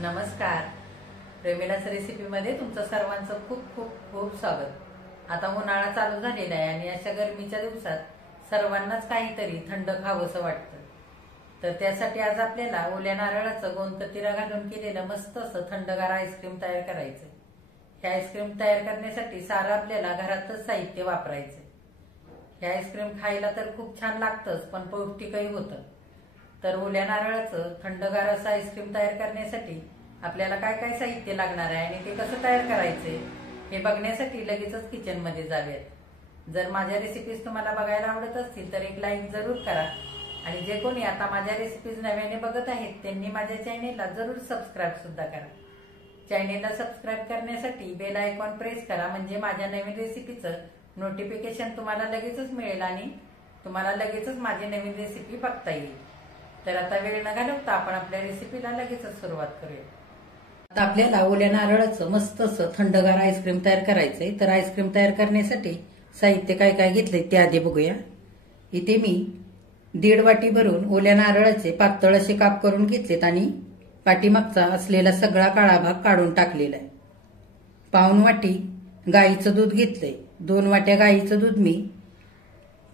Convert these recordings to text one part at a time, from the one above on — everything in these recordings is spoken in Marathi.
नमस्कार. प्रेमिला's रेसिपीमध्ये तुमचं सर्वांचं खूप खूप खूप स्वागत. आता उन्हाळा चालू झालेला आहे आणि अशा गरमीच्या दिवसात सर्वांनाच काहीतरी थंड खावंसं वाटतं. तर त्यासाठी आज आपल्याला ओल्या नारळाचं गोंदकतिरा घालून केलेलं मस्त असं थंडगार आईस्क्रीम तयार करायचं. हे आईस्क्रीम तयार करण्यासाठी सारं आपल्याला घरातच साहित्य वापरायचं. हे आईस्क्रीम खायला तर खूप छान लागतंच, पण पौष्टिकही होतं. तर ओल्या नारळाचं थंडगार असं आईस्क्रीम तयार करण्यासाठी आपल्याला काय काय साहित्य लागणार आहे आणि ते कसं तयार करायचे हे बघण्यासाठी लगेचच किचन मध्ये जाऊयात. जर माझ्या रेसिपीज तुम्हाला बघायला आवडत असतील तर एक लाईक जरूर करा आणि जे कोणी आता माझ्या रेसिपीज नव्याने बघत आहेत त्यांनी माझ्या चॅनेलला जरूर सबस्क्राईब सुद्धा करा. चॅनेलला सबस्क्राईब करण्यासाठी बेल आयकॉन प्रेस करा, म्हणजे माझ्या नवीन रेसिपीचं नोटिफिकेशन तुम्हाला लगेचच मिळेल आणि तुम्हाला लगेचच माझी नवीन रेसिपी बघता येईल. तर आता वेळ न घालवता आपण आपल्या रेसिपीला लगेचच सुरुवात करूया. आता आपल्याला ओल्या नारळाचं मस्त असं थंडगार आईस्क्रीम तयार करायचंय. तर आईस्क्रीम तयार करण्यासाठी साहित्य काय काय घेतलंय ते आधी बघूया. इथे मी 1.5 वाटी भरून ओल्या नारळाचे पातळ असे काप करून घेतलेत आणि पाठीमागचा असलेला सगळा काळा भाग काढून टाकलेला आहे. 1/4 वाटी गाईचं दूध घेतलंय. 2 वाट्या गाईचं दूध मी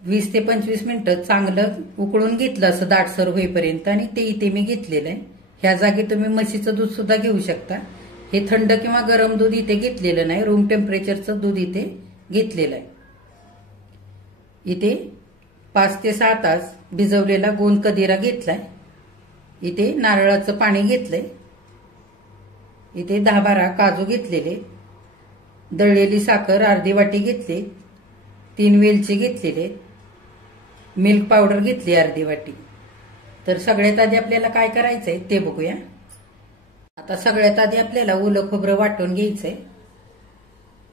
20 ते 25 मिनिटं चांगलं उकळून घेतलं असं दाटसर होईपर्यंत आणि ते इथे मी घेतलेलं आहे. ह्या जागी तुम्ही म्हशीचं दूध सुद्धा घेऊ शकता. हे थंड किंवा गरम दूध इथे घेतलेलं नाही, रूम टेम्परेचरचं दूध इथे घेतलेलं आहे. इथे 5 ते 6 तास भिजवलेला गोंदकतिरा घेतलाय. इथे नारळाचं पाणी घेतलंय. इथे 10-12 काजू घेतलेले, दळलेली साखर अर्धी वाटी घेतली, 3 वेलची घेतलेले, मिल्क पावडर घेतली अर्धी वाटी. तर सगळ्यात आधी आपल्याला काय करायचंय ते बघूया. आता सगळ्यात आधी आपल्याला ओलं खोबरं वाटून घ्यायचंय.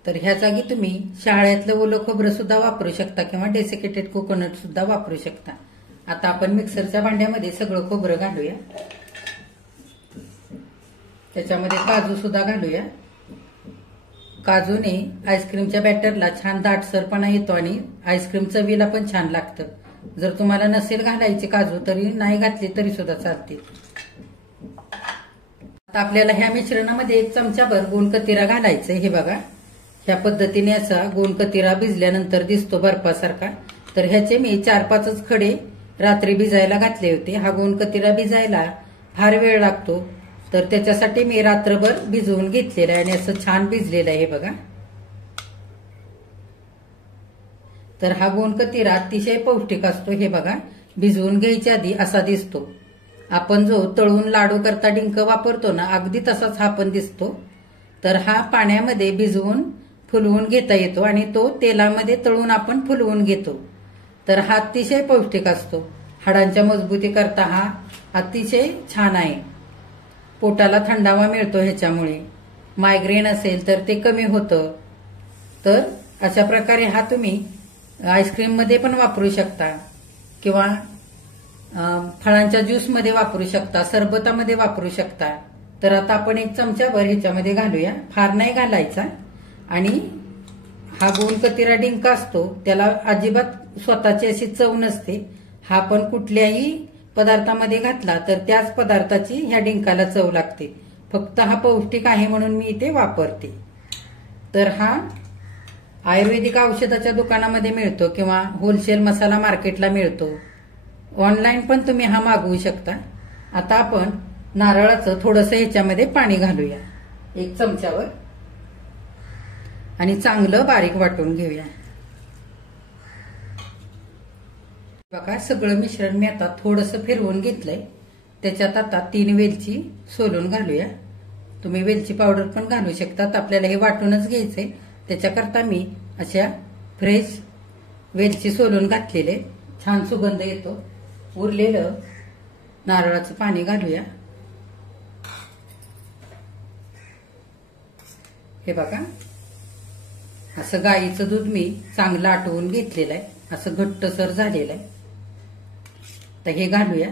तर ह्या जागी तुम्ही शहाळ्यातलं ओलं खोबरं सुद्धा वापरू शकता किंवा डेसिकेटेड कोकोनट सुद्धा वापरू शकता. आता आपण मिक्सरच्या भांड्यामध्ये सगळं खोबरं घालूया. त्याच्यामध्ये काजू सुद्धा घालूया. काजूने आईस्क्रीमच्या बॅटरला छान दाटसरपणा येतो आणि आईस्क्रीम चवीला पण छान लागतं. जर तुम्हाला नसेल घालायचे काजू तरी नाही घातले तरी सुद्धा चालते. आता आपल्याला ह्या मिश्रणामध्ये 1 चमचाभर गोंदकतिरा घालायचंय. हे बघा, ह्या पद्धतीने असा गोंदकतिरा भिजल्यानंतर दिसतो बर्फासारखा. तर ह्याचे मी 4-5 खडे रात्री भिजायला घातले होते. हा गोंदकतिरा भिजायला फार वेळ लागतो, तर त्याच्यासाठी मी रात्रभर भिजवून घेतलेला आहे आणि असं छान भिजलेलं आहे. हे बघा, तर हा गोंदकतिरा अतिशय पौष्टिक असतो. हे बघा, भिजवून घ्यायच्या आधी असा दिसतो. आपण जो तळून लाडू करता डिंक वापरतो ना, अगदी तसाच हा पण दिसतो. तर हा पाण्यामध्ये भिजवून फुलवून घेता येतो आणि तो तेलामध्ये तळून आपण फुलवून घेतो. तर हा अतिशय पौष्टिक असतो. हाडांच्या मजबूती करता हा अतिशय छान आहे. पोटाला थंडावा मिळतो ह्याच्यामुळे. मायग्रेन असेल तर ते कमी होतं. तर अशा प्रकारे हा तुम्ही आईस्क्रीम मध्ये पण वापरू शकता किंवा फळांच्या ज्यूसमध्ये वापरू शकता, सरबतामध्ये वापरू शकता. तर आता आपण 1 चमचाभर ह्याच्यामध्ये घालूया. फार नाही घालायचा. आणि हा गोंदकतिरा डिंक असतो त्याला अजिबात स्वतःची अशी चव नसते. हा पण कुठल्याही पदार्थामध्ये घातला तर त्याच पदार्थाची ह्या डिंकाला चव लागते. फक्त हा पौष्टिक आहे म्हणून मी इथे वापरते. तर हा आयुर्वेदिक औषधाच्या दुकानामध्ये मिळतो किंवा होलसेल मसाला मार्केटला मिळतो. ऑनलाईन पण तुम्ही हा मागवू शकता. आता आपण नारळाचं थोडंसं ह्याच्यामध्ये पाणी घालूया 1 चमचावर आणि चांगलं बारीक वाटून घेऊया. बघा, सगळं मिश्रण मी आता थोडंसं फिरवून घेतलंय. त्याच्यात आता 3 वेलची सोलून घालूया. तुम्ही वेलची पावडर पण घालू शकतात. आपल्याला हे वाटूनच घ्यायचंय, त्याच्याकरता मी अशा फ्रेश वेलची सोलून घातलेले, छान सुगंध येतो. उरलेलं नारळाचं पाणी घालूया. हे बघा, असं गाईचं दूध मी चांगलं आटवून घेतलेलं आहे. असं घट्टसर झालेलं आहे. तर हे घालूया.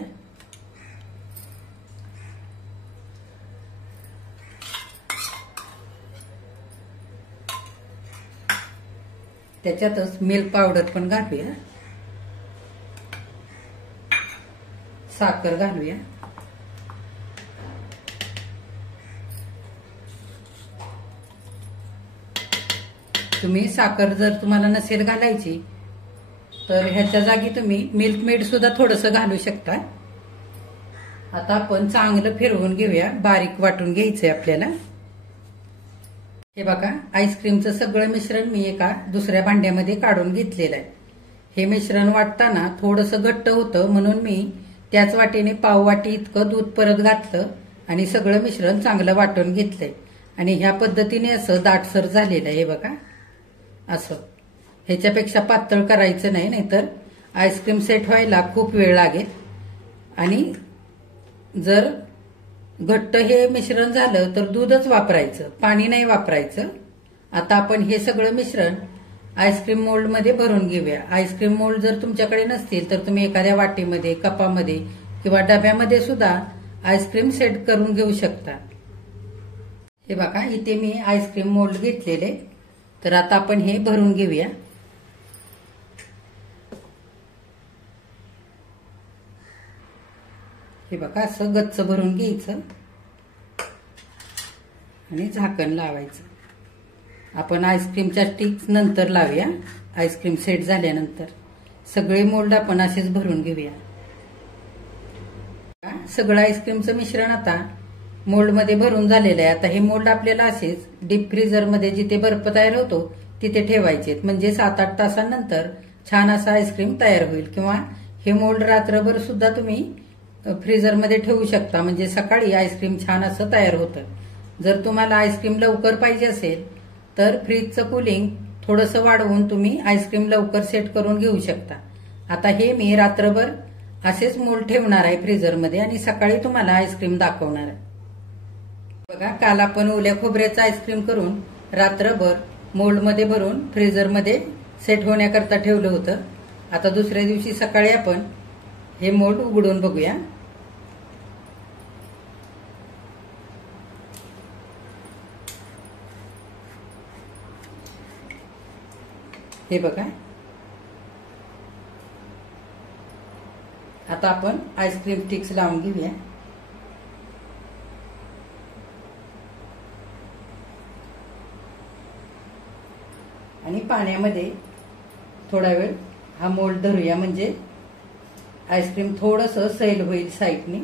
त्याच्यातच मिल्क पावडर पण घालूया. साखर घालूया. तुम्ही साखर जर तुम्हाला नसेल घालायची तर ह्याच्या जागी तुम्ही मिल्क मेड सुद्धा थोडंसं घालू शकता. आता आपण चांगलं फिरवून घेऊया. बारीक वाटून घ्यायचंय आपल्याला. हे बघा, आईस्क्रीमचं सगळं मिश्रण मी एका दुसऱ्या भांड्यामध्ये काढून घेतलेलं आहे. हे मिश्रण वाटताना थोडंसं घट्ट होतं म्हणून मी त्याच वाटीने पाव वाटी इतकं दूध परत घातलं आणि सगळं मिश्रण चांगलं वाटून घेतलंय. आणि ह्या पद्धतीने असं दाटसर झालेलं आहे. हे बघा, असं ह्याच्यापेक्षा पातळ करायचं नाही, नाहीतर आईस्क्रीम सेट व्हायला खूप वेळ लागेल. आणि जर घट्ट हे मिश्रण झालं तर दूधच वापरायचं, पाणी नाही वापरायचं. आता आपण हे सगळं मिश्रण आईस्क्रीम मोल्डमध्ये भरून घेऊया. आईस्क्रीम मोल्ड जर तुमच्याकडे नसतील तर तुम्ही एखाद्या वाटीमध्ये, कपामध्ये किंवा डब्यामध्ये सुद्धा आईस्क्रीम सेट करून घेऊ शकता. हे बघा, इथे मी आईस्क्रीम मोल्ड घेतलेले. तर आता आपण हे भरून घेऊया. हे बघा, असं गच्च भरून घ्यायचं आणि झाकण लावायचं. आपण आईस्क्रीमच्या स्टिक्स नंतर लावूया. आईस्क्रीम सेट झाल्यानंतर सगळे मोल्ड आपण असेच भरून घेऊया. सगळं आईस्क्रीमचं मिश्रण आता मोल्डमध्ये भरून झालेलं आहे. आता हे मोल्ड आपल्याला असेच डीप फ्रीजरमध्ये जिथे बर्फ तयार होतो तिथे ठेवायचे. म्हणजे 7-8 तासांनंतर छान असं आईस्क्रीम तयार होईल. किंवा हे मोल्ड रात्रभर सुद्धा तुम्ही फ्रीजरमध्ये ठेवू शकता, म्हणजे सकाळी आईस्क्रीम छान असं तयार होतं. जर तुम्हाला आईस्क्रीम लवकर पाहिजे असेल तर फ्रीजचं कूलिंग थोडंसं वाढवून तुम्ही आईस्क्रीम लवकर सेट करून घेऊ शकता. आता हे मी रात्रभर असेच मोल्ड ठेवणार आहे फ्रीजरमध्ये आणि सकाळी तुम्हाला आईस्क्रीम दाखवणार आहे. बघा, काल आपण ओल्या खोबऱ्याचं आईस्क्रीम करून रात्रभर मोल्डमध्ये भरून फ्रीजरमध्ये सेट होण्याकरता ठेवलं होतं. आता दुसऱ्या दिवशी सकाळी आपण हे मोल्ड उघडून बघूया. हे बघा, आता आपण आईस्क्रीम स्टिक्स लावून घेऊया. आणि पाण्यामध्ये थोडा वेळ हा मोल्ड धरूया, म्हणजे आईस्क्रीम थोडंसं सैल होईल साईडने.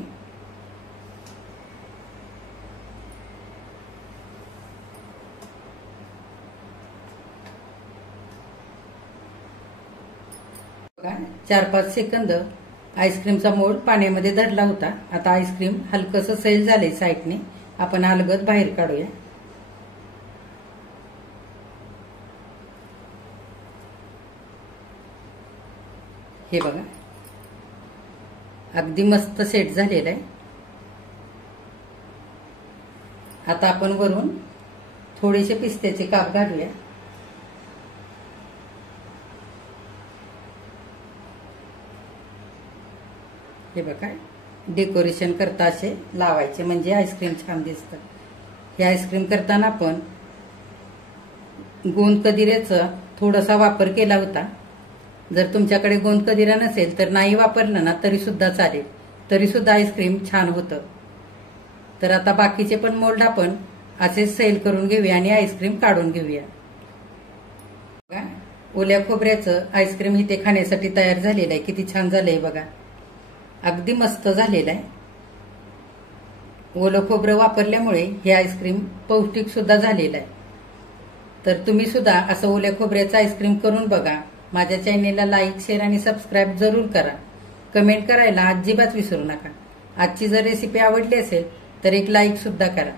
बघा, 4-5 सेकंद आईस्क्रीमचा मोल्ड पाण्यामध्ये धरला होता. आता आईस्क्रीम हलकंसं सैल झाले साईडने. आपण अलगद बाहेर काढूया. हे बघा, अगदी मस्त सेट झालेला आहे. आता आपण वरून थोडेसे पिस्त्याचे काप घालूया. हे बघा, डेकोरेशन करता असे लावायचे म्हणजे आईस्क्रीम छान दिसतं. हे आईस्क्रीम करताना आपण गोंद कदिऱ्याचा थोडासा वापर केला होता. जर तुमच्याकडे गोंद कदिरा नसेल तर नाही वापरलं ना तरी सुद्धा चालेल, तरी सुद्धा आईस्क्रीम छान होतं. तर आता बाकीचे पण मोल्ड आपण असेच सेल करून घेऊया आणि आईस्क्रीम काढून घेऊया. ओल्या खोबऱ्याचं आईस्क्रीम इथे खाण्यासाठी तयार झालेलं आहे. किती छान झालंय बघा, अगदी मस्त झालेलं आहे. ओलं खोबरं वापरल्यामुळे हे आईस्क्रीम पौष्टिक सुद्धा झालेलं आहे. तर तुम्ही सुद्धा असं ओल्या खोबऱ्याचं आईस्क्रीम करून बघा. माझ्या चॅनेलला लाईक, शेअर आणि सबस्क्राईब जरूर करा. कमेंट करायला अजिबात विसरू नका. आजची जर रेसिपी आवडली असेल तर एक लाईक सुद्धा करा.